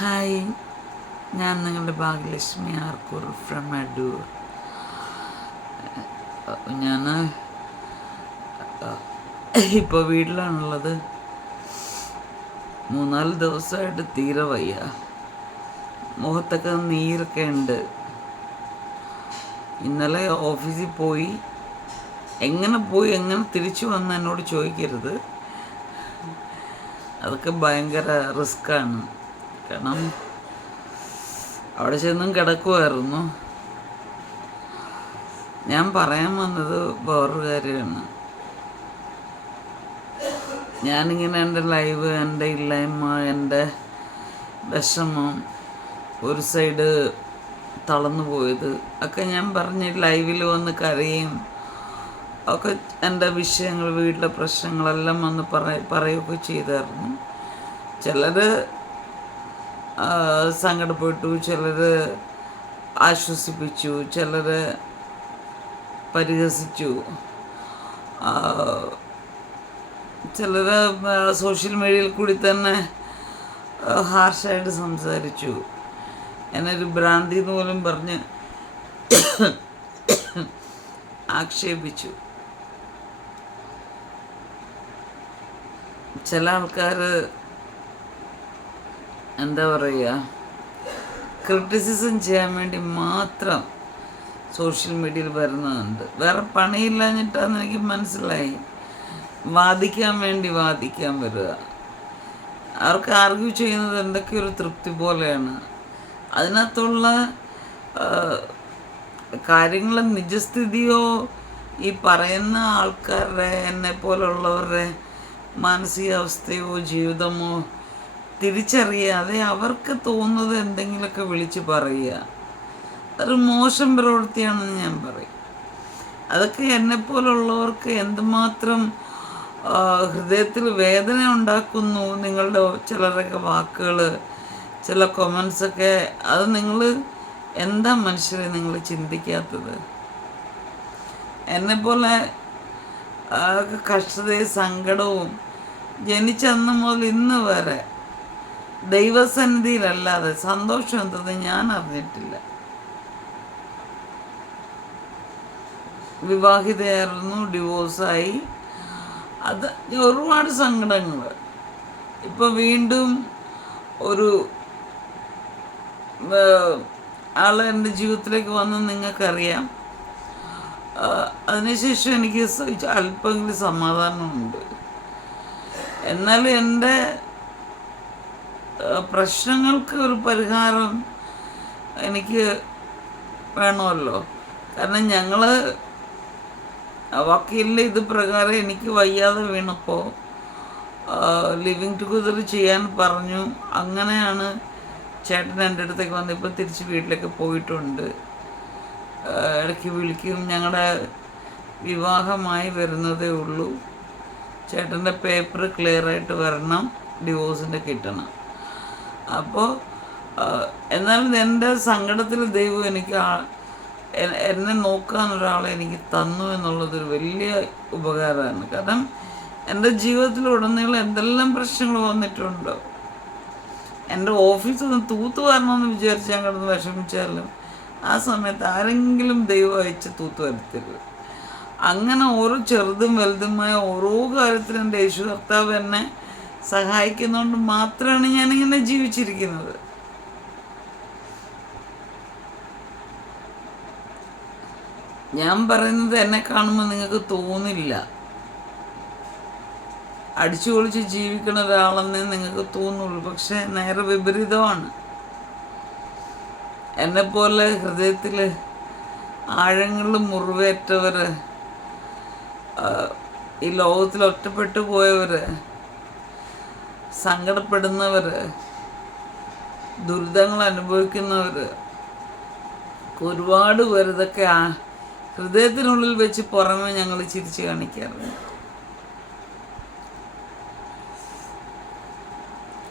Hi. ഞാൻ നിങ്ങളുടെ Bhagyalakshmi ആർക്കൂർ from Adoor ഞാൻ ഇപ്പോൾ വീട്ടിലാണുള്ളത്. മൂന്നാൽ ദിവസമായിട്ട് തീരെ വയ്യ. മുഖത്തൊക്കെ നീരൊക്കെ ഉണ്ട്. ഇന്നലെ ഓഫീസിൽ പോയി. എങ്ങനെ പോയി എങ്ങനെ തിരിച്ചു വന്ന് എന്നോട് ചോദിക്കരുത്. അതൊക്കെ ഭയങ്കര റിസ്ക്കാണ് കാരണം അവിടെ ചെന്നും കിടക്കുമായിരുന്നു ഞാൻ പറയാൻ വന്നത് വേറൊരു കാര്യമാണ്. ഞാനിങ്ങനെ എന്റെ ലൈവ് എന്റെ ഇല്ലായ്മ എന്റെ വിഷമം ഒരു സൈഡ് തളർന്നു പോയത്. ഒക്കെ ഞാൻ പറഞ്ഞ് ലൈവിൽ വന്ന് കരയും. ഒക്കെ എന്റെ വിഷയങ്ങൾ വീട്ടിലെ പ്രശ്നങ്ങളെല്ലാം വന്ന് പറയ പറയുകയൊക്കെ ചെയ്തായിരുന്നു. ചിലർ സങ്കടപ്പെട്ടു. ചിലർ ആശ്വസിപ്പിച്ചു ചിലർ പരിഹസിച്ചു. ചിലർ സോഷ്യൽ മീഡിയയിൽ കൂടി തന്നെ ഹാർഷായിട്ട് സംസാരിച്ചു. എന്നൊരു ഭ്രാന്തി എന്ന് പോലും പറഞ്ഞ് ആക്ഷേപിച്ചു. ചില ആൾക്കാർ എന്താ പറയുക? ക്രിറ്റിസിസം ചെയ്യാൻ വേണ്ടി മാത്രം സോഷ്യൽ മീഡിയയിൽ വരുന്നുണ്ട് വേറെ പണിയില്ലാഞ്ഞിട്ടാന്ന് എനിക്ക് മനസ്സിലായി. വാദിക്കാൻ വേണ്ടി വാദിക്കാൻ വരിക. അവർക്ക് ആർഗ്യൂ ചെയ്യുന്നത് എന്തൊക്കെ ഒരു തൃപ്തി പോലെയാണ്. അതിനകത്തുള്ള കാര്യങ്ങളെ നിജസ്ഥിതിയോ ഈ പറയുന്ന ആൾക്കാരുടെ എന്നെ പോലുള്ളവരുടെ മാനസികാവസ്ഥയോ ജീവിതമോ തിരിച്ചറിയാതെ അവർക്ക് തോന്നുന്നത് എന്തെങ്കിലുമൊക്കെ വിളിച്ച് പറയുക. അതൊരു മോശം പ്രവൃത്തിയാണെന്ന് ഞാൻ പറയും. അതൊക്കെ എന്നെപ്പോലുള്ളവർക്ക് എന്തുമാത്രം ഹൃദയത്തിൽ വേദന ഉണ്ടാക്കുന്നു നിങ്ങളുടെ ചിലരൊക്കെ വാക്കുകൾ ചില കൊമൻസൊക്കെ അത് നിങ്ങൾ എന്താ മനുഷ്യരെ നിങ്ങൾ ചിന്തിക്കാത്തത്? എന്നെപ്പോലെ കഷ്ടതയും സങ്കടവും ജനിച്ചന്ന് മുതൽ ഇന്ന് വരെ ദൈവസന്നിധിയിലല്ലാതെ സന്തോഷം എന്തെന്ന് ഞാൻ അറിഞ്ഞിട്ടില്ല. വിവാഹിതയായിരുന്നു ഡിവോഴ്സായി. അത് ഒരുപാട് സങ്കടങ്ങൾ ഇപ്പൊ വീണ്ടും ഒരു ആൾ എന്റെ ജീവിതത്തിലേക്ക് വന്ന് നിങ്ങൾക്കറിയാം. അതിനുശേഷം എനിക്ക് അല്പമെങ്കിലും സമാധാനമുണ്ട്. എന്നാൽ എന്റെ പ്രശ്നങ്ങൾക്ക് ഒരു പരിഹാരം എനിക്ക് വേണമല്ലോ. കാരണം ഞങ്ങൾ വക്കീലിന്റെ ഇത് പ്രകാരം എനിക്ക് വയ്യാതെ വീണപ്പോൾ ലിവിങ് ടുഗദർ ചെയ്യാൻ പറഞ്ഞു. അങ്ങനെയാണ് ചേട്ടൻ എന്റെ അടുത്തേക്ക് വന്ന് ഇപ്പോൾ തിരിച്ച് വീട്ടിലേക്ക് പോയിട്ടുണ്ട്. ഇടയ്ക്ക് വിളിക്കും. ഞങ്ങളുടെ വിവാഹമായി വരുന്നതേ ഉള്ളൂ. ചേട്ടന്റെ പേപ്പർ ക്ലിയറായിട്ട് വരണം. ഡിവോഴ്സിന്റെ കിട്ടണം. അപ്പോൾ എന്നാലും എന്റെ സങ്കടത്തിൽ ദൈവം എനിക്ക് എന്നെ നോക്കാൻ ഒരാളെ എനിക്ക് തന്നു എന്നുള്ളതൊരു വലിയ ഉപകാരമാണ്. കാരണം എന്റെ ജീവിതത്തിൽ ഉടനീളം എന്തെല്ലാം പ്രശ്നങ്ങൾ വന്നിട്ടുണ്ടോ? എന്റെ ഓഫീസിൽ നിന്ന് തൂത്തു വരണമെന്ന് വിചാരിച്ച് ഞാൻ കിടന്ന് വിഷമിച്ചാലും ആ സമയത്ത് ആരെങ്കിലും ദൈവം അയച്ച് തൂത്തു വരുത്തരുത്. അങ്ങനെ ഓരോ ചെറുതും വലുതുമായ ഓരോ കാര്യത്തിലും എന്റെ യേശു കർത്താവ് എന്നെ സഹായിക്കുന്നതുകൊണ്ട് മാത്രമാണ് ഞാനിങ്ങനെ ജീവിച്ചിരിക്കുന്നത്. ഞാൻ പറയുന്നത് എന്നെ കാണുമ്പോൾ നിങ്ങൾക്ക് തോന്നില്ല. അടിച്ചു പൊളിച്ച് ജീവിക്കുന്ന ഒരാളെന്നേ നിങ്ങൾക്ക് തോന്നുള്ളൂ. പക്ഷെ നേരെ വിപരീതമാണ്. എന്നെപ്പോലെ ഹൃദയത്തിൽ ആഴങ്ങളിൽ മുറിവേറ്റവർ ഈ ലോകത്തിൽ ഒറ്റപ്പെട്ടു പോയവർ സങ്കടപ്പെടുന്നവർ ദുരിതങ്ങൾ അനുഭവിക്കുന്നവർ ഒരുപാട് പേർ ഇതൊക്കെ ആ ഹൃദയത്തിനുള്ളിൽ വെച്ച് പുറമെ ഞങ്ങൾ ചിരിച്ച് കാണിക്കാറുണ്ട്.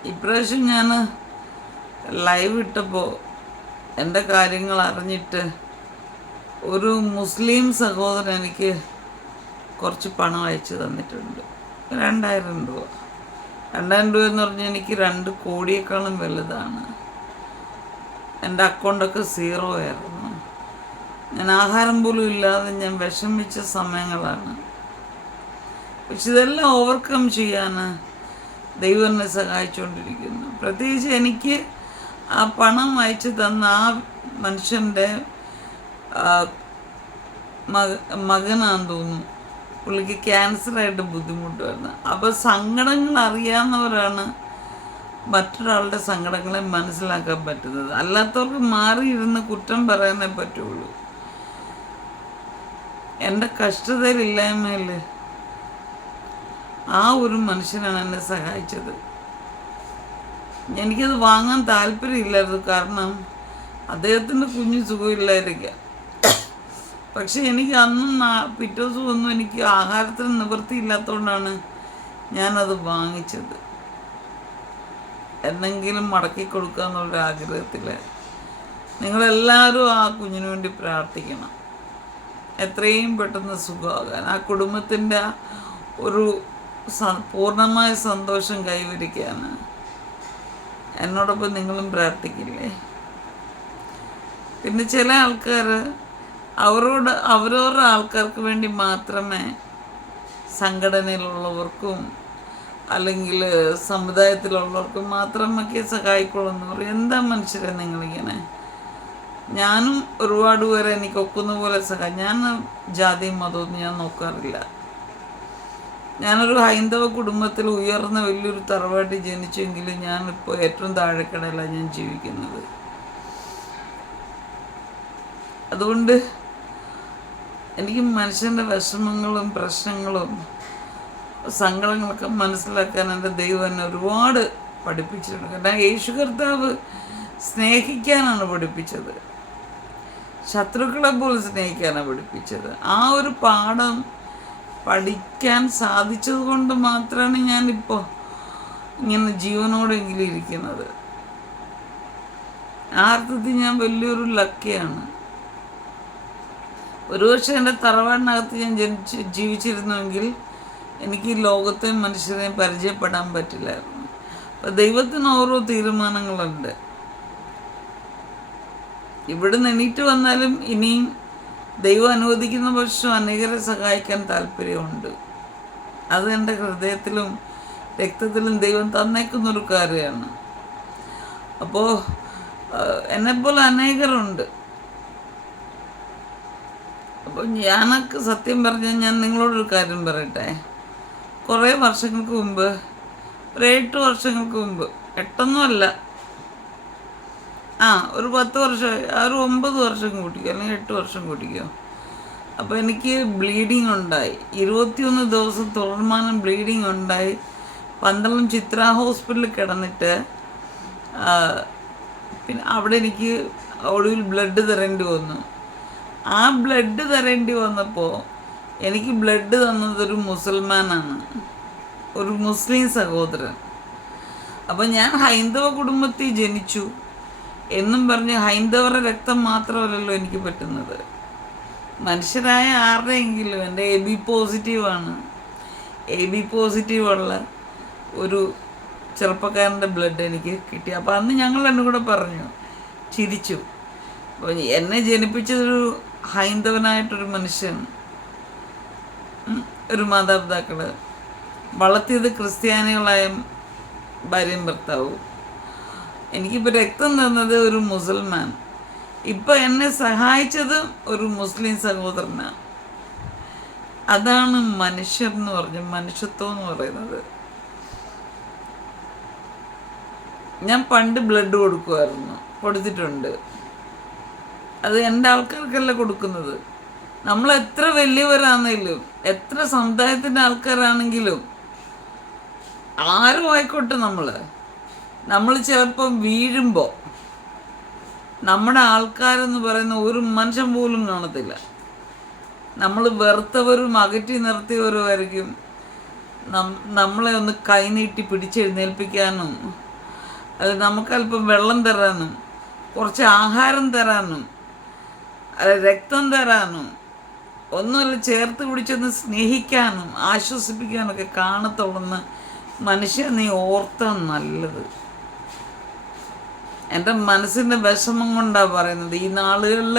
ഇപ്രാവശ്യം ഞാൻ ലൈവ് ഇട്ടപ്പോൾ എന്റെ കാര്യങ്ങൾ അറിഞ്ഞിട്ട് ഒരു മുസ്ലിം സഹോദരൻ എനിക്ക് കുറച്ച് പണം അയച്ചു തന്നിട്ടുണ്ട്. രണ്ടായിരം രൂപ. രണ്ടായിരം രൂപ എന്ന് പറഞ്ഞാൽ എനിക്ക് രണ്ട് കോടിയേക്കാളും വലുതാണ്. എന്റെ അക്കൗണ്ടൊക്കെ സീറോ ആയിരുന്നു. ഞാൻ ആഹാരം പോലും ഇല്ലാതെ ഞാൻ വിഷമിച്ച സമയങ്ങളാണ്. പക്ഷെ ഇതെല്ലാം ഓവർകം ചെയ്യാൻ ദൈവം എന്നെ സഹായിച്ചുകൊണ്ടിരിക്കുന്നു പ്രത്യേകിച്ച് എനിക്ക് ആ പണം അയച്ചു തന്ന ആ മനുഷ്യന്റെ മക മകനാന്ന് തോന്നുന്നു. പുള്ളിക്ക് ക്യാൻസറായിട്ട് ബുദ്ധിമുട്ട് വരുന്നത്. അപ്പോൾ സങ്കടങ്ങൾ അറിയാവുന്നവരാണ് മറ്റൊരാളുടെ സങ്കടങ്ങളെ മനസ്സിലാക്കാൻ പറ്റുന്നത്. അല്ലാത്തവർക്ക് മാറിയിരുന്ന് കുറ്റം പറയാനേ പറ്റുള്ളൂ. എന്റെ കഷ്ടതയിലില്ലായ്മയിൽ ആ ഒരു മനുഷ്യനാണ് എന്നെ സഹായിച്ചത്. എനിക്കത് വാങ്ങാൻ താല്പര്യമില്ലായിരുന്നു. കാരണം അദ്ദേഹത്തിന്റെ കുഞ്ഞു സുഖമില്ലായിരിക്കാം. പക്ഷെ എനിക്ക് അന്നും പിറ്റേ ദിവസം ഒന്നും എനിക്ക് ആഹാരത്തിന് നിവൃത്തിയില്ലാത്തതുകൊണ്ടാണ് ഞാനത് വാങ്ങിച്ചത്. എന്തെങ്കിലും മടക്കി കൊടുക്കുക എന്നുള്ള ആഗ്രഹത്തിൽ നിങ്ങളെല്ലാവരും ആ കുഞ്ഞിനു വേണ്ടി പ്രാർത്ഥിക്കണം. എത്രയും പെട്ടെന്ന് സുഖമാകാൻ. ആ കുടുംബത്തിന്റെ ഒരു പൂർണമായ സന്തോഷം കൈവരിക്കാൻ എന്നോടൊപ്പം നിങ്ങളും പ്രാർത്ഥിക്കില്ലേ? പിന്നെ ചില ആൾക്കാർ അവരോട് അവരവരുടെ ആൾക്കാർക്ക് വേണ്ടി മാത്രമേ സംഘടനയിലുള്ളവർക്കും അല്ലെങ്കിൽ സമുദായത്തിലുള്ളവർക്കും മാത്രമൊക്കെ സഹായിക്കുള്ളൂ എന്ന് പറയും. എന്താ മനുഷ്യരെ നിങ്ങളിങ്ങനെ? ഞാനും ഒരുപാട് പേരെ എനിക്ക് ഒക്കുന്ന പോലെ സഹായം ഞാൻ ജാതിയും മതവും ഞാൻ നോക്കാറില്ല. ഞാനൊരു ഹൈന്ദവ കുടുംബത്തിൽ ഉയർന്ന വലിയൊരു തറവാട്ടി ജനിച്ചെങ്കിലും ഞാനിപ്പോൾ ഏറ്റവും താഴെക്കടയിലാണ് ഞാൻ ജീവിക്കുന്നത്. അതുകൊണ്ട് എനിക്ക് മനുഷ്യന്റെ വിഷമങ്ങളും പ്രശ്നങ്ങളും സങ്കടങ്ങളൊക്കെ മനസ്സിലാക്കാൻ എന്റെ ദൈവം എന്നെ ഒരുപാട് പഠിപ്പിച്ചിട്ടുണ്ട്. കാരണം യേശു കർത്താവ് സ്നേഹിക്കാനാണ് പഠിപ്പിച്ചത്. ശത്രുക്കളെ പോലും സ്നേഹിക്കാനാണ് പഠിപ്പിച്ചത്. ആ ഒരു പാഠം പഠിക്കാൻ സാധിച്ചത് കൊണ്ട് മാത്രമാണ് ഞാനിപ്പോൾ ഇങ്ങനെ ജീവനോടെങ്കിലും ഇരിക്കുന്നത്. ആ അർത്ഥത്തിൽ ഞാൻ വലിയൊരു ലക്കിയാണ് ഒരുപക്ഷെ എന്റെ തറവാടിനകത്ത് ഞാൻ ജനിച്ച് ജീവിച്ചിരുന്നുവെങ്കിൽ എനിക്ക് ഈ ലോകത്തെ മനുഷ്യരെയും പരിചയപ്പെടാൻ പറ്റില്ലായിരുന്നു. അപ്പം ദൈവത്തിന് ഓരോ തീരുമാനങ്ങളുണ്ട്. ഇവിടുന്ന് എണീറ്റ് വന്നാലും ഇനിയും ദൈവം അനുവദിക്കുന്ന പക്ഷം അനേകരെ സഹായിക്കാൻ താല്പര്യമുണ്ട്. അത് എന്റെ ഹൃദയത്തിലും രക്തത്തിലും ദൈവം തന്നേക്കുന്നൊരു കാര്യമാണ്. അപ്പോൾ എന്നെപ്പോലെ അനേകരുണ്ട്. അപ്പോൾ ഞാനൊക്കെ സത്യം പറഞ്ഞാൽ ഞാൻ നിങ്ങളോടൊരു കാര്യം പറയട്ടെ? കുറേ വർഷങ്ങൾക്ക് മുമ്പ് ഒരു എട്ട് വർഷങ്ങൾക്ക് മുമ്പ് എട്ടൊന്നുമല്ല ആ ഒരു പത്ത് വർഷം ഒരു ഒമ്പത് വർഷം കൂട്ടിക്കോ അല്ലെങ്കിൽ എട്ട് വർഷം കൂട്ടിക്കോ. അപ്പോൾ എനിക്ക് ബ്ലീഡിങ് ഉണ്ടായി. ഇരുപത്തിയൊന്ന് ദിവസം തുടർമാനം ബ്ലീഡിങ് ഉണ്ടായി. പന്തളം ചിത്ര ഹോസ്പിറ്റലിൽ കിടന്നിട്ട് പിന്നെ അവിടെ എനിക്ക് ഒടുവിൽ ബ്ലഡ് തരേണ്ടി വന്നു. ആ ബ്ലഡ് തരേണ്ടി വന്നപ്പോൾ എനിക്ക് ബ്ലഡ് തന്നതൊരു മുസൽമാനാണ്. ഒരു മുസ്ലിം സഹോദരൻ. അപ്പം ഞാൻ ഹൈന്ദവ കുടുംബത്തിൽ ജനിച്ചു. എന്നും പറഞ്ഞ് ഹൈന്ദവരുടെ രക്തം മാത്രമല്ലല്ലോ എനിക്ക് പറ്റുന്നത്. മനുഷ്യരായ ആരുടെയെങ്കിലും എന്റെ എ ബി പോസിറ്റീവാണ് എ ബി പോസിറ്റീവുള്ള ഒരു ചെറുപ്പക്കാരന്റെ ബ്ലഡ് എനിക്ക് കിട്ടി. അപ്പോൾ അന്ന് ഞങ്ങൾ എന്നെ കൂടെ പറഞ്ഞു. ചിരിച്ചു. അപ്പോൾ എന്നെ ജനിപ്പിച്ചതൊരു ഹൈന്ദവനായിട്ടൊരു മനുഷ്യൻ ഒരു മാതാപിതാക്കൾ വളർത്തിയത് ക്രിസ്ത്യാനികളായ ഭാര്യയും ഭർത്താവും. എനിക്കിപ്പോൾ രക്തം തന്നത് ഒരു മുസൽമാൻ. ഇപ്പം എന്നെ സഹായിച്ചത് ഒരു മുസ്ലിം സഹോദരനാണ് അതാണ് മനുഷ്യർ എന്ന് പറഞ്ഞ മനുഷ്യത്വം എന്ന് പറയുന്നത്. ഞാൻ പണ്ട് ബ്ലഡ് കൊടുക്കുമായിരുന്നു കൊടുത്തിട്ടുണ്ട്. അത് എന്റെ ആൾക്കാർക്കല്ല കൊടുക്കുന്നത്. നമ്മൾ എത്ര വലിയവരാണെങ്കിലും എത്ര സമുദായത്തിന്റെ ആൾക്കാരാണെങ്കിലും ആരും ആയിക്കോട്ടെ നമ്മൾ. നമ്മൾ ചിലപ്പം വീഴുമ്പോൾ നമ്മുടെ ആൾക്കാരെന്ന് പറയുന്ന ഒരു മനുഷ്യൻ പോലും കാണത്തില്ല. നമ്മൾ വെറുത്തവരും അകറ്റി നിർത്തിയവരുമായിരിക്കും. നമ്മളെ ഒന്ന് കൈനീട്ടി പിടിച്ചെഴുന്നേൽപ്പിക്കാനും അത് നമുക്കല്പം വെള്ളം തരാനും കുറച്ച് ആഹാരം തരാനും അത് രക്തം തരാനും ഒന്നുമല്ല ചേർത്ത് പിടിച്ചൊന്ന് സ്നേഹിക്കാനും ആശ്വസിപ്പിക്കാനൊക്കെ കാണത്തുള്ളെന്ന് മനുഷ്യ നീ ഓർത്ത നല്ലത്. എന്റെ മനസ്സിന്റെ വിഷമം കൊണ്ടാണ് പറയുന്നത്. ഈ നാളുകളിൽ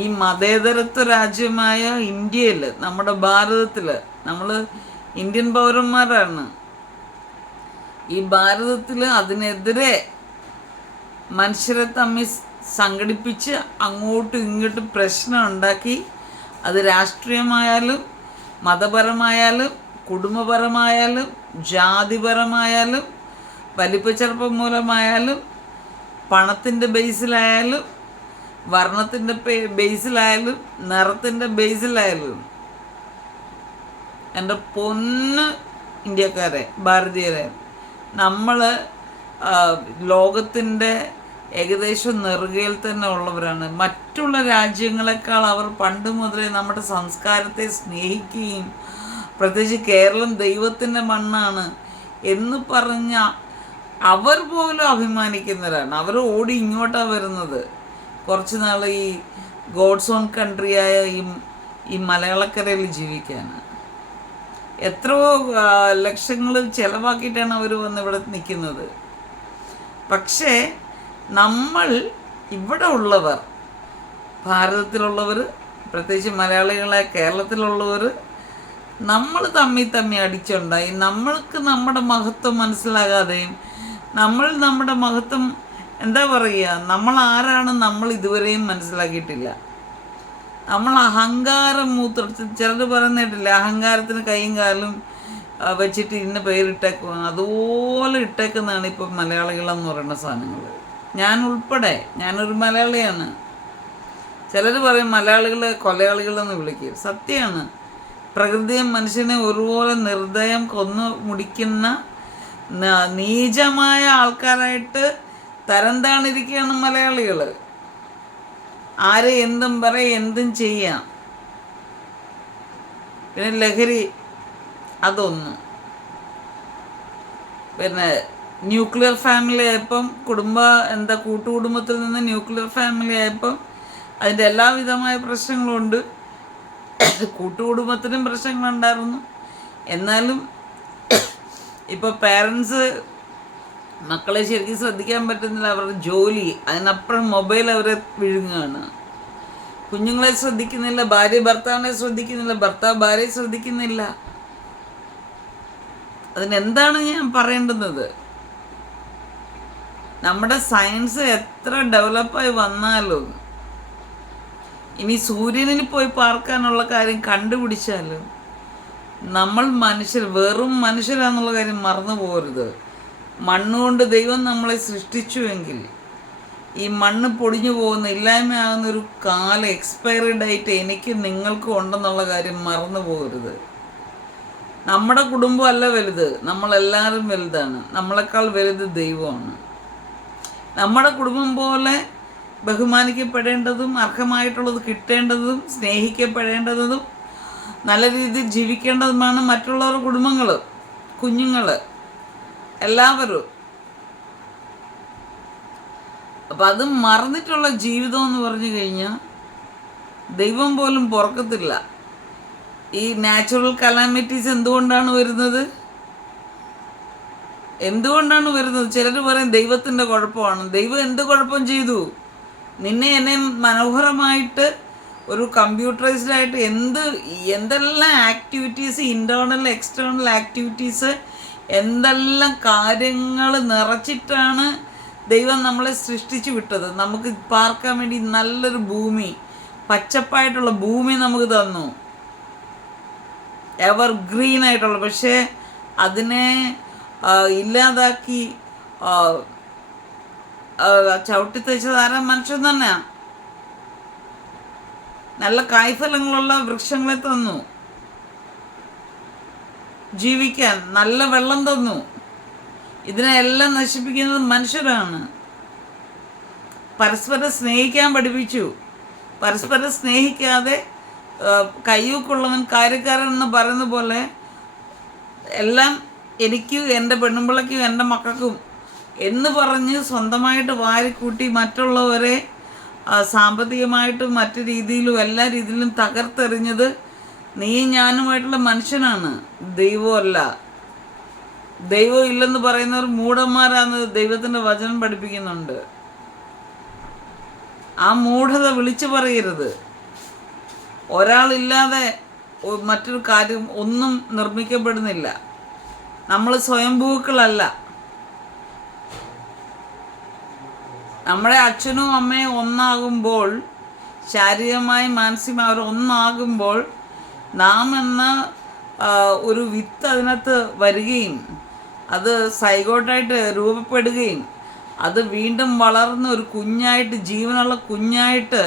ഈ മതേതരത്വ രാജ്യമായ ഇന്ത്യയിൽ നമ്മുടെ ഭാരതത്തിൽ നമ്മൾ ഇന്ത്യൻ പൗരന്മാരാണ്. ഈ ഭാരതത്തിൽ അതിനെതിരെ മനുഷ്യരെ തമ്മിൽ സംഘടിപ്പിച്ച് അങ്ങോട്ടും ഇങ്ങോട്ടും പ്രശ്നം ഉണ്ടാക്കി. അത് രാഷ്ട്രീയമായാലും മതപരമായാലും കുടുംബപരമായാലും ജാതിപരമായാലും വലിപ്പച്ചെറുപ്പം മൂലമായാലും പണത്തിന്റെ ബേസിലായാലും വർണത്തിന്റെ ബേസിലായാലും നിറത്തിന്റെ ബേസിലായാലും എന്റെ പൊന്ന് ഇന്ത്യക്കാരെ ഭാരതീയരെ നമ്മൾ ലോകത്തിന്റെ ഏകദേശം നെറുകയിൽ തന്നെ ഉള്ളവരാണ്. മറ്റുള്ള രാജ്യങ്ങളെക്കാൾ അവർ പണ്ട് മുതലേ നമ്മുടെ സംസ്കാരത്തെ സ്നേഹിക്കുകയും പ്രത്യേകിച്ച് കേരളം ദൈവത്തിന്റെ മണ്ണാണ് എന്ന് പറഞ്ഞ അവർ പോലും അഭിമാനിക്കുന്നവരാണ്. അവർ ഓടി ഇങ്ങോട്ടാണ് വരുന്നത്. കുറച്ച് നാൾ ഈ ഗോഡ്സ് ഓൺ കൺട്രിയായ ഈ ഈ മലയാളക്കരയിൽ ജീവിക്കാനാണ് എത്രയോ ലക്ഷങ്ങൾ ചിലവാക്കിയിട്ടാണ് അവർ വന്ന് ഇവിടെ നിൽക്കുന്നത്. പക്ഷേ നമ്മൾ ഇവിടെ ഉള്ളവർ ഭാരതത്തിലുള്ളവർ പ്രത്യേകിച്ച് മലയാളികളെ കേരളത്തിലുള്ളവർ നമ്മൾ തമ്മി തമ്മി അടിച്ചുണ്ടായി. നമ്മൾക്ക് നമ്മുടെ മഹത്വം മനസ്സിലാകാതെയും നമ്മൾ നമ്മുടെ മഹത്വം എന്താ പറയുക നമ്മൾ ആരാണ് നമ്മൾ ഇതുവരെയും മനസ്സിലാക്കിയിട്ടില്ല. നമ്മൾ അഹങ്കാരം മൂത്തെടുത്ത് ചിലർ പറയുന്നിട്ടില്ല അഹങ്കാരത്തിന് കൈയും കാലും വെച്ചിട്ട് ഇന്ന പേരിട്ടേക്കുക അതുപോലെ ഇട്ടേക്കുന്നതാണ് ഇപ്പം മലയാളികളെന്ന് പറയുന്ന സാധനങ്ങൾ ഞാൻ ഉൾപ്പെടെ ഞാനൊരു മലയാളിയാണ്. ചിലർ പറയും മലയാളികളെ കൊലയാളികളെന്ന് വിളിക്കും. സത്യമാണ് പ്രകൃതിയും മനുഷ്യനെ ഒരുപോലെ നിർദ്ദയം കൊന്നു മുടിക്കുന്ന നീചമായ ആൾക്കാരായിട്ട് തരം താണിരിക്കുകയാണ് മലയാളികൾ ആരെ എന്തും പറയും എന്തും ചെയ്യാം. പിന്നെ ലഹരി അതൊന്ന്. പിന്നെ ന്യൂക്ലിയർ ഫാമിലി ആയപ്പം കുടുംബ എന്താ കൂട്ടുകുടുംബത്തിൽ നിന്ന് ന്യൂക്ലിയർ ഫാമിലി ആയപ്പം അതിന്റെ എല്ലാവിധമായ പ്രശ്നങ്ങളുണ്ട്. കൂട്ടുകുടുംബത്തിനും പ്രശ്നങ്ങളുണ്ടായിരുന്നു. എന്നാലും ഇപ്പോൾ പാരൻസ് മക്കളെ ശരിക്കും ശ്രദ്ധിക്കാൻ പറ്റുന്നില്ല. അവരുടെ ജോലി അതിനപ്പുറം മൊബൈൽ അവരെ വിഴുങ്ങുകയാണ്. കുഞ്ഞുങ്ങളെ ശ്രദ്ധിക്കുന്നില്ല ഭാര്യ ഭർത്താവിനെ ശ്രദ്ധിക്കുന്നില്ല ഭർത്താവ് ഭാര്യയെ ശ്രദ്ധിക്കുന്നില്ല. അതിനെന്താണ് ഞാൻ പറയേണ്ടുന്നത്? നമ്മുടെ സയൻസ് എത്ര ഡെവലപ്പായി വന്നാലും ഇനി സൂര്യനിൽ പോയി പാർക്കാനുള്ള കാര്യം കണ്ടുപിടിച്ചാലും നമ്മൾ മനുഷ്യർ വെറും മനുഷ്യരാന്നുള്ള കാര്യം മറന്നു പോകരുത്. മണ്ണുകൊണ്ട് ദൈവം നമ്മളെ സൃഷ്ടിച്ചുവെങ്കിൽ ഈ മണ്ണ് പൊടിഞ്ഞു പോകുന്ന ഇല്ലായ്മയാകുന്ന ഒരു കാല എക്സ്പയറി ഡേറ്റ് എനിക്ക് നിങ്ങൾക്കും ഉണ്ടെന്നുള്ള കാര്യം മറന്നു പോകരുത്. നമ്മുടെ കുടുംബമല്ല വലുത് നമ്മളെല്ലാവരും വലുതാണ്. നമ്മളെക്കാൾ വലുത് ദൈവമാണ്. നമ്മുടെ കുടുംബം പോലെ ബഹുമാനിക്കപ്പെടേണ്ടതും അർഹമായിട്ടുള്ളത് കിട്ടേണ്ടതും സ്നേഹിക്കപ്പെടേണ്ടതും നല്ല രീതിയിൽ ജീവിക്കേണ്ടതുമാണ് മറ്റുള്ളവരുടെ കുടുംബങ്ങൾ കുഞ്ഞുങ്ങൾ എല്ലാവരും. അപ്പം അത് മറന്നിട്ടുള്ള ജീവിതം എന്ന് പറഞ്ഞു കഴിഞ്ഞാൽ ദൈവം പോലും പുറക്കത്തില്ല. ഈ നാച്ചുറൽ കലാമിറ്റീസ് എന്തുകൊണ്ടാണ് വരുന്നത്? എന്തുകൊണ്ടാണ് വരുന്നത്? ചിലർ പറയും ദൈവത്തിന്റെ കുഴപ്പമാണ്. ദൈവം എന്ത് കുഴപ്പം ചെയ്തു? നിന്നെ എന്നെ മനോഹരമായിട്ട് ഒരു കമ്പ്യൂട്ടറൈസ്ഡ് ആയിട്ട് എന്ത് എന്തെല്ലാം ആക്ടിവിറ്റീസ് ഇന്റേർണൽ എക്സ്റ്റേണൽ ആക്ടിവിറ്റീസ് എന്തെല്ലാം കാര്യങ്ങൾ നിറച്ചിട്ടാണ് ദൈവം നമ്മളെ സൃഷ്ടിച്ചു വിട്ടത്? നമുക്ക് പാർക്കാൻ വേണ്ടി നല്ലൊരു ഭൂമി പച്ചപ്പായിട്ടുള്ള ഭൂമി നമുക്ക് തന്നു. എവർ ഗ്രീൻ ആയിട്ടുള്ള പക്ഷേ അതിനെ ഇല്ലാതാക്കി ചവിട്ടി തേച്ച ആരാ? മനുഷ്യൻ തന്നെയാ. നല്ല കായ്ഫലങ്ങളുള്ള വൃക്ഷങ്ങളെ തന്നു. ജീവിക്കാൻ നല്ല വെള്ളം തന്നു. ഇതിനെല്ലാം നശിപ്പിക്കുന്നത് മനുഷ്യരാണ്. പരസ്പരം സ്നേഹിക്കാൻ പഠിപ്പിച്ചു. പരസ്പരം സ്നേഹിക്കാതെ കയ്യൂക്കുള്ളവൻ കാര്യക്കാരൻ എന്ന് പറയുന്ന പോലെ എല്ലാം എനിക്കും എന്റെ പെണ്ണുമ്പിളയ്ക്കും എന്റെ മക്കൾക്കും എന്ന് പറഞ്ഞ് സ്വന്തമായിട്ട് വാരിക്കൂട്ടി മറ്റുള്ളവരെ സാമ്പത്തികമായിട്ടും മറ്റു രീതിയിലും എല്ലാ രീതിയിലും തകർത്തെറിഞ്ഞത് നീ ഞാനുമായിട്ടുള്ള മനുഷ്യനാണ്. ദൈവമല്ല. ദൈവം ഇല്ലെന്ന് പറയുന്നവർ മൂഢന്മാരാന്ന് ദൈവത്തിന്റെ വചനം പഠിപ്പിക്കുന്നുണ്ട്. ആ മൂഢത വിളിച്ചു പറയരുത്. ഒരാളില്ലാതെ മറ്റൊരു കാര്യം ഒന്നും നിർമ്മിക്കപ്പെടുന്നില്ല. നമ്മൾ സ്വയംഭൂക്കളല്ല നമ്മുടെ അച്ഛനും അമ്മയും ഒന്നാകുമ്പോൾ ശാരീരികമായി മാനസികമായി അവർ ഒന്നാകുമ്പോൾ നാം എന്ന ഒരു വിത്ത് അതിനകത്ത് വരികയും അത് സൈഗോട്ടായിട്ട് രൂപപ്പെടുകയും അത് വീണ്ടും വളർന്ന് ഒരു കുഞ്ഞായിട്ട് ജീവനുള്ള കുഞ്ഞായിട്ട്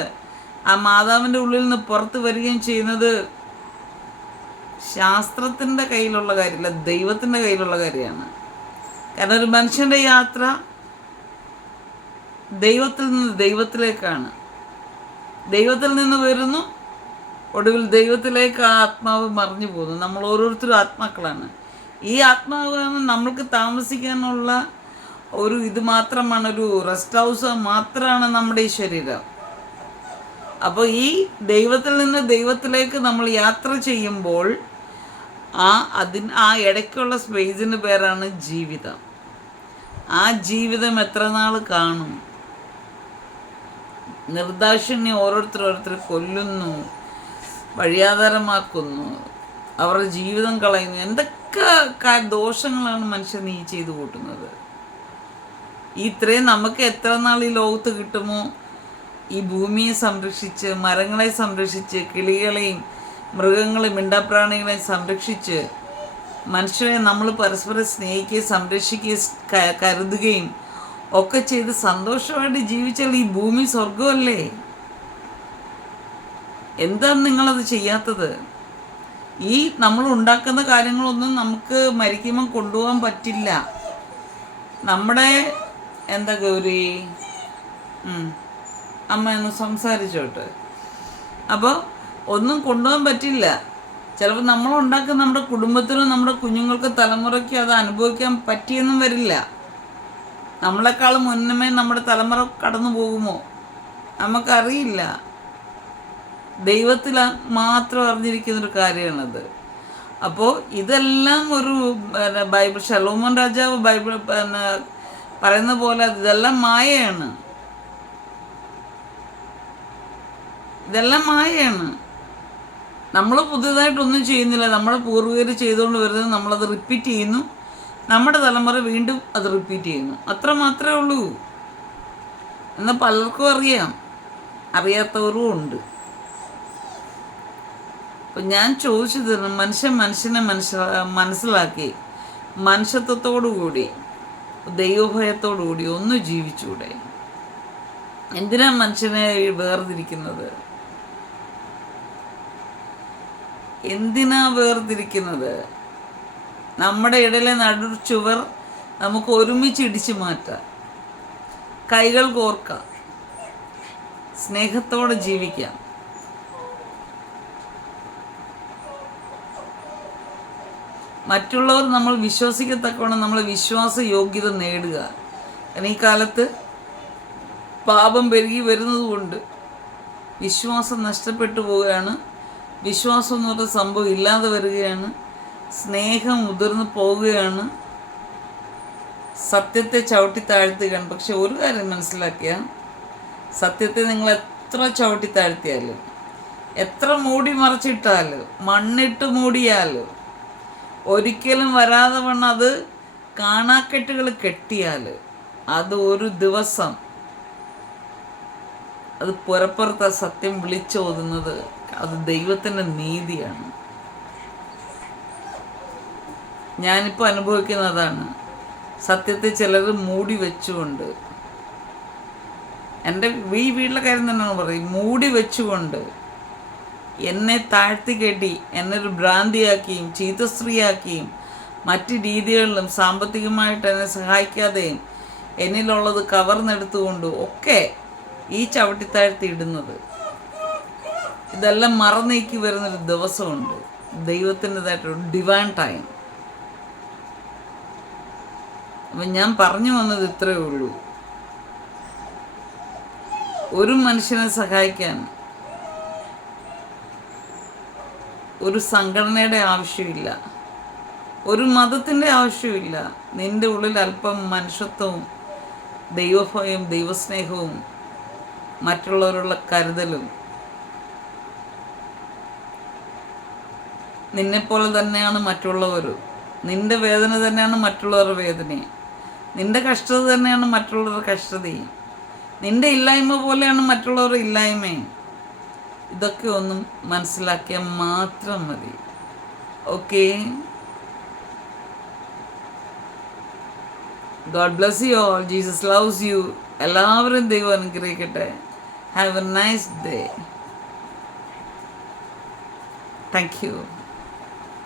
ആ മാതാവിന്റെ ഉള്ളിൽ നിന്ന് പുറത്ത് വരികയും ചെയ്യുന്നത് ശാസ്ത്രത്തിന്റെ കയ്യിലുള്ള കാര്യമല്ല ദൈവത്തിന്റെ കയ്യിലുള്ള കാര്യമാണ്. കാരണം ഒരു മനുഷ്യന്റെ യാത്ര ദൈവത്തിൽ നിന്ന് ദൈവത്തിലേക്കാണ്. ദൈവത്തിൽ നിന്ന് വരുന്നു ഒടുവിൽ ദൈവത്തിലേക്ക് ആ ആത്മാവ് മറിഞ്ഞു പോകുന്നു. നമ്മൾ ഓരോരുത്തരും ആത്മാക്കളാണ്. ഈ ആത്മാവാണ് നമ്മൾക്ക് താമസിക്കാനുള്ള ഒരു ഇത് മാത്രമാണ് ഒരു റെസ്റ്റ് ഹൗസ് മാത്രമാണ് നമ്മുടെ ഈ ശരീരം. അപ്പോൾ ഈ ദൈവത്തിൽ നിന്ന് ദൈവത്തിലേക്ക് നമ്മൾ യാത്ര ചെയ്യുമ്പോൾ ആ അതിന് ആ ഇടയ്ക്കുള്ള സ്പേസിന് പേരാണ് ജീവിതം. ആ ജീവിതം എത്ര നാൾ കാണും? നിർദാക്ഷിണ്യം ഓരോരുത്തർ ഓരോരുത്തർ കൊല്ലുന്നു വഴിയാധാരമാക്കുന്നു അവരുടെ ജീവിതം കളയുന്നു. എന്തൊക്കെ ദോഷങ്ങളാണ് മനുഷ്യൻ നീ ചെയ്തു കൂട്ടുന്നത്? ഇത്രയും നമുക്ക് എത്ര നാൾ ഈ ലോകത്ത് കിട്ടുമോ? ഈ ഭൂമിയെ സംരക്ഷിച്ച് മരങ്ങളെ സംരക്ഷിച്ച് കിളികളെയും മൃഗങ്ങളെയും മിണ്ടാപ്രാണികളെയും സംരക്ഷിച്ച് മനുഷ്യരെ നമ്മൾ പരസ്പരം സ്നേഹിക്കുകയും സംരക്ഷിക്കുകയും കരുതുകയും ഒക്കെ ചെയ്ത് സന്തോഷമായിട്ട് ജീവിച്ചാൽ ഈ ഭൂമി സ്വർഗമല്ലേ എന്താണ് നിങ്ങളത് ചെയ്യാത്തത്? ഈ നമ്മൾ ഉണ്ടാക്കുന്ന കാര്യങ്ങളൊന്നും നമുക്ക് മരിക്കുമ്പോൾ കൊണ്ടുപോകാൻ പറ്റില്ല. നമ്മുടെ എന്താ ഗൗരി. അമ്മ ഒന്ന് സംസാരിച്ചോട്ട്. അപ്പോൾ ഒന്നും കൊണ്ടുപോകാൻ പറ്റില്ല. ചിലപ്പോൾ നമ്മൾ ഉണ്ടാക്കുന്ന നമ്മുടെ കുടുംബത്തിനും നമ്മുടെ കുഞ്ഞുങ്ങൾക്ക് തലമുറയ്ക്കും അത് അനുഭവിക്കാൻ പറ്റിയെന്നും വരില്ല. നമ്മളെക്കാൾ മുന്നമേ നമ്മുടെ തലമുറ കടന്നു പോകുമോ? നമുക്കറിയില്ല. ദൈവത്തിൽ മാത്രം അറിഞ്ഞിരിക്കുന്ന ഒരു കാര്യമാണത്. അപ്പോൾ ഇതെല്ലാം ഒരു ബൈബിൾ ഷലോമോൻ രാജാവ് ബൈബിൾ പിന്നെ പറയുന്ന പോലെ ഇതെല്ലാം മായയാണ്. ഇതെല്ലാം മായയാണ്. നമ്മൾ പുതിയതായിട്ടൊന്നും ചെയ്യുന്നില്ല. നമ്മുടെ പൂർവികർ ചെയ്തുകൊണ്ട് വരുന്നത് നമ്മളത് റിപ്പീറ്റ് ചെയ്യുന്നു. നമ്മുടെ തലമുറ വീണ്ടും അത് റിപ്പീറ്റ് ചെയ്യുന്നു. അത്ര മാത്രമേ ഉള്ളൂ. എന്നാൽ പലർക്കും അറിയാം. അറിയാത്തവരും ഉണ്ട്. അപ്പം ഞാൻ ചോദിച്ചത് മനുഷ്യൻ മനുഷ്യനെ മനസ്സിലാ മനസ്സിലാക്കി. മനുഷ്യത്വത്തോടുകൂടി ദൈവഭയത്തോടുകൂടി ദൈവഭയത്തോടു കൂടി ഒന്ന് ജീവിച്ചൂടെ? എന്തിനാ മനുഷ്യനെ വേർതിരിക്കുന്നത്? എന്തിനാ വേർതിരിക്കുന്നത്? നമ്മുടെ ഇടയിലെ നടു ചുവർ നമുക്ക് ഒരുമിച്ച് ഇടിച്ചു മാറ്റാം കൈകൾ കോർക്കാം സ്നേഹത്തോടെ ജീവിക്കാം മറ്റുള്ളവർ നമ്മൾ വിശ്വസിക്കത്തക്കവണ്ണം നമ്മൾ വിശ്വാസ യോഗ്യത നേടുക. കാരണം ഈ കാലത്ത് പാപം പെരുകി വരുന്നത് കൊണ്ട് വിശ്വാസം നഷ്ടപ്പെട്ടു പോവുകയാണ് വിശ്വാസം എന്ന് പറഞ്ഞ സംഭവം ഇല്ലാതെ വരികയാണ്. സ്നേഹം മുതിർന്നു പോവുകയാണ്. സത്യത്തെ ചവിട്ടി താഴ്ത്തുകയാണ്. പക്ഷെ ഒരു കാര്യം മനസ്സിലാക്കിയ സത്യത്തെ നിങ്ങൾ എത്ര ചവിട്ടി താഴ്ത്തിയാലും എത്ര മൂടി മറിച്ചിട്ടാൽ മണ്ണിട്ട് മൂടിയാൽ ഒരിക്കലും വരാതെ വണ്ണം അത് കാണാക്കെട്ടുകൾ കെട്ടിയാൽ അത് ഒരു ദിവസം അത് പുറപ്പുറത്ത് സത്യം വിളിച്ചോതുന്നത്. അത് ദൈവത്തിന്റെ നീതിയാണ്. ഞാനിപ്പോൾ അനുഭവിക്കുന്നതാണ്. സത്യത്തെ ചിലർ മൂടി വെച്ചുകൊണ്ട് എന്റെ ഈ വീട്ടിലെ കാര്യം തന്നെയാണ് പറയും മൂടി വെച്ചുകൊണ്ട് എന്നെ താഴ്ത്തി കെട്ടി എന്നൊരു ഭ്രാന്തിയാക്കിയും ചീത്തസ്ത്രീയാക്കിയും മറ്റ് രീതികളിലും സാമ്പത്തികമായിട്ട് എന്നെ സഹായിക്കാതെയും എന്നിലുള്ളത് കവർന്നെടുത്തുകൊണ്ടും ഒക്കെ ഈ ചവിട്ടിത്താഴ്ത്തി ഇടുന്നത്. ഇതെല്ലാം മറന്നേക്ക് വരുന്നൊരു ദിവസമുണ്ട്. ദൈവത്തിന്റെതായിട്ടൊരു ഡിവൈൻ ടൈം അപ്പം ഞാൻ പറഞ്ഞു വന്നത് ഇത്രയേ ഉള്ളൂ. ഒരു മനുഷ്യനെ സഹായിക്കാൻ ഒരു സംഘടനയുടെ ആവശ്യമില്ല. ഒരു മതത്തിന്റെ ആവശ്യമില്ല. നിന്റെ ഉള്ളിൽ അല്പം മനുഷ്യത്വവും ദൈവഭയം ദൈവസ്നേഹവും മറ്റുള്ളവരുള്ള കരുതലും നിന്നെപ്പോലെ തന്നെയാണ് മറ്റുള്ളവർ. നിന്റെ വേദന തന്നെയാണ് മറ്റുള്ളവരുടെ വേദനയും നിന്റെ കഷ്ടത തന്നെയാണ് മറ്റുള്ളവരുടെ കഷ്ടതയും നിന്റെ ഇല്ലായ്മ പോലെയാണ് മറ്റുള്ളവരുടെ ഇല്ലായ്മയും ഇതൊക്കെ ഒന്നും മനസ്സിലാക്കിയാൽ മാത്രം മതി. Okay? God bless you all Jesus loves you എല്ലാവരും ദൈവം അനുഗ്രഹിക്കട്ടെ. Have a nice day thank you